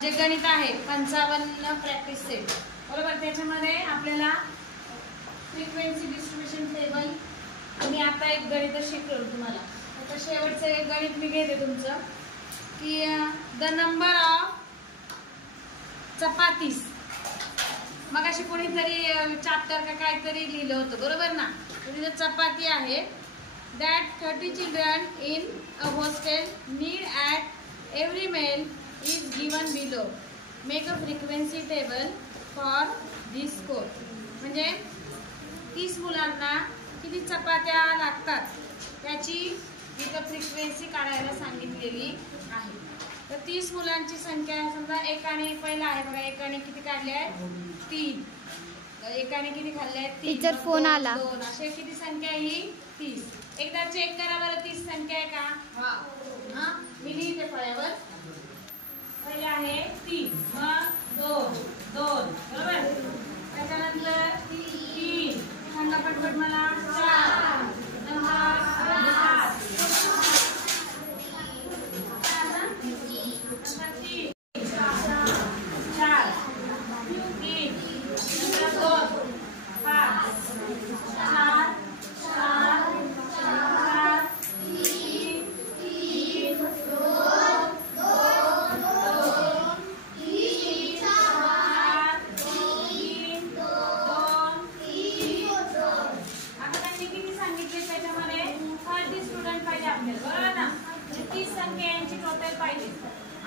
जे गणित आहे 55 प्रॅक्टिस सेट बरोबर. त्याच्यामध्ये आपल्याला फ्रिक्वेन्सी डिस्ट्रीब्युशन टेबल आणि आता एक गणित शिकवलं तुम्हाला. आता शेवटचं एक गणित मी घेते तुमचं की द नंबर ऑफ चपातीस. मग अशी कोणीतरी चॅप्टर का काहीतरी लिहिलं होतं बरोबर ना. तिथे चपाती आहे. That 30 children in a hostel need at every meal is given below. Make a frequency table for this course. म्हणजे 30 मुलांना किती चपात्या लागतात त्याची इथं फ्रिक्वेन्सी काढायला सांगितलेली आहे. तर 30 मुलांची संख्या आहे. समजा एकाने पहिला आहे बघा, एकाने किती काढले आहे 3, एकाने किती खाल्ले आहे 3, टीचर फोन आला 2, असे किती संख्या ही 30. एकदा चेक करा बरं 30 संख्या आहे का. हा मी लिहिते फळ्यावर. पहिले आहे 3, मग 2 2 बरोबर. त्याच्यानंतर 3 सांगा पटपट मला 4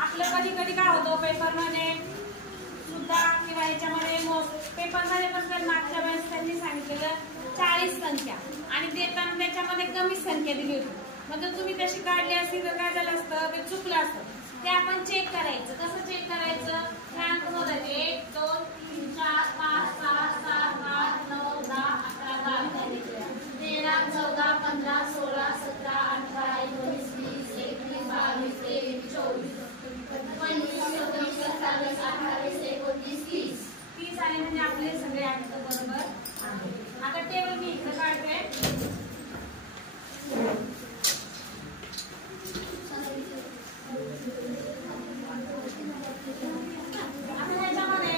आपलं कधी कधी काय होतं पेपरमध्ये सुद्धा किंवा ह्याच्यामध्ये पेपरमध्ये पण मागच्या वेळेस त्यांनी सांगितलेलं 40 संख्या आणि देताना त्याच्यामध्ये कमी संख्या दिली होती. मग जर तुम्ही तशी काढली असती तर काय झालं असतं, ते चुकलं असतं. ते आपण चेक करायचं. कसं चेक करायचं, हे अंक मोजायचे 1 2 3 4 5 6 7 8 9 10 11 12 13 14 15 16 17 18 19 20 21 22 23 24 30 आले म्हणजे आपले सगळे अंक बरोबर आहे. आता टेबल मी इकडे काढते. आता ह्याच्यामध्ये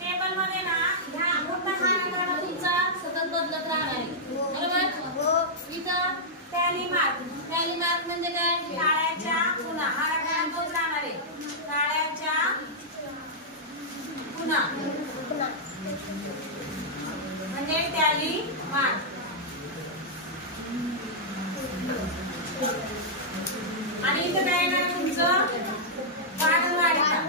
टेबल मध्ये ना ह्या मोठा हा आकडा तुमचा सतत बदलत राहणार आहे बरोबर. इथं टॅली मार्क म्हणजे काय, टाळ्याच्या पुन्हा हा आकडा तोच राहणार आहे. टाळ्याच्या पुन्हा म्हणजे टॅली मार्क. आणि इथं काय येणार तुमचं वाढीचा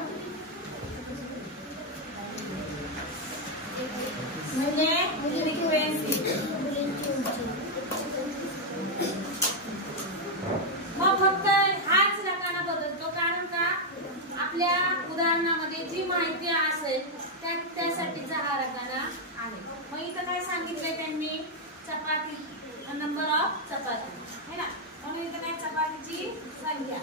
म्हणजे फ्रिक्वेन्सी. मग फक्त हाच रकाना बदलतो कारण का आपल्या उदाहरणामध्ये जी माहिती असेल त्यासाठीचा हा रकाना आहे. मग इथं काय सांगितलंय त्यांनी, चपाती नंबर ऑफ चपाती है ना. म्हणून इथं काय चपातीची संख्या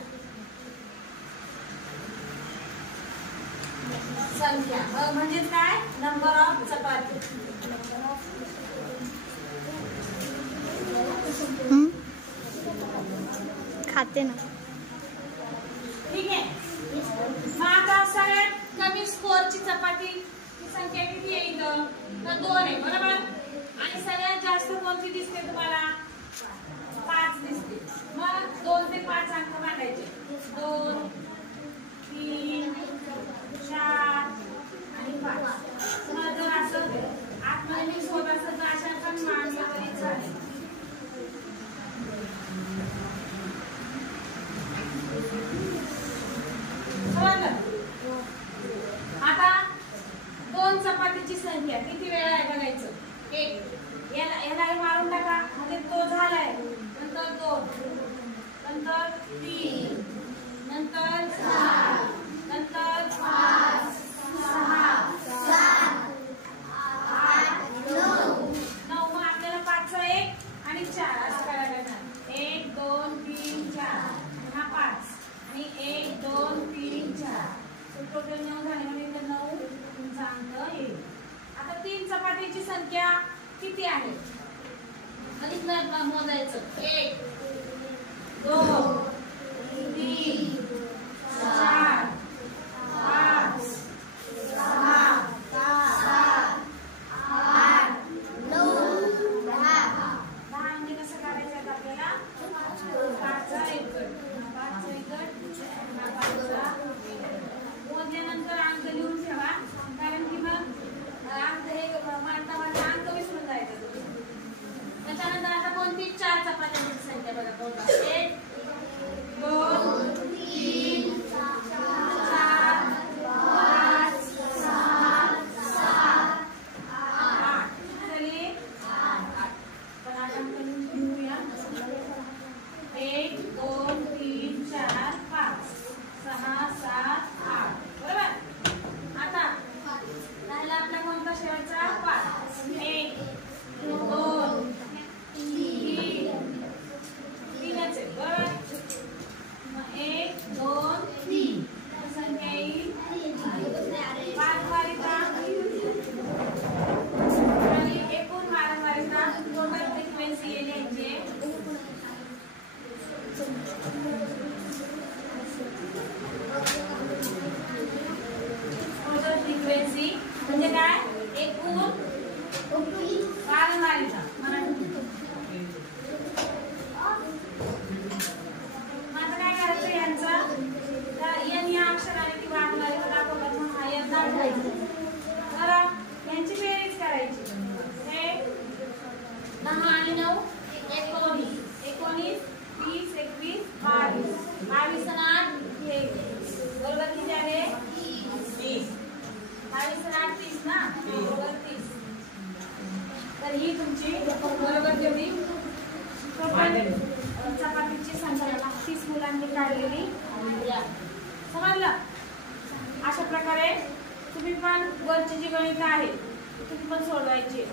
म्हणजे काय नंबर ऑफ चपाती. खाते ना ठीक आहे. मग आता सगळ्यात कमी स्कोरची चपाती संख्या किती आहे इथं, तर 2 आहे बरोबर. आणि सगळ्यात जास्त कोणती दिसते तुम्हाला, 5 दिसते. मग 2 ते 5 अंक मांडायचे. 2 3 4 आणि 5. मग जर असं आतमध्ये होत असत तर अशा पण मांडलं तरी चालेल. आता 2 चपातीची संख्या किती वेळा आहे बघायचं. 1 याला मारून टाका म्हणजे तो झालाय. नंतर 2 नंतर 3 नंतर 4 नंतर 5 6 7 8 9. मग आपल्याला 5 1 आणि 4 असं करायला लागणार. 1 2 3 4 हा 5 आणि 1 2 3 4 टोटल 9 झाले म्हणजे 9 तुमचा अंक येईल. आता 3 चपातीची संख्या किती आहे अधिक मोजायचं. 1 2 3 4 5 म्हणजे काय एकूण वारंवारिता मराठी. आता काय करायचं यांचं एन या अक्षराने ती वारंवारिता दाखवतात म्हणून हा एन दाखवायचा. तर यांची बेरीज करायची. हे 10 आणि 9 19 19 20 21 22 22 आणि 8 23 बरोबर किती आहे 30. 22 आणि 8 30 ना बरोबर 30. तर ही तुमची बरोबर तेवढी चपातीची संख्या 30 मुलांनी काढलेली समजलं. अशा प्रकारे तुम्ही पण वरची जी गणित आहे तुम्ही पण सोडवायची.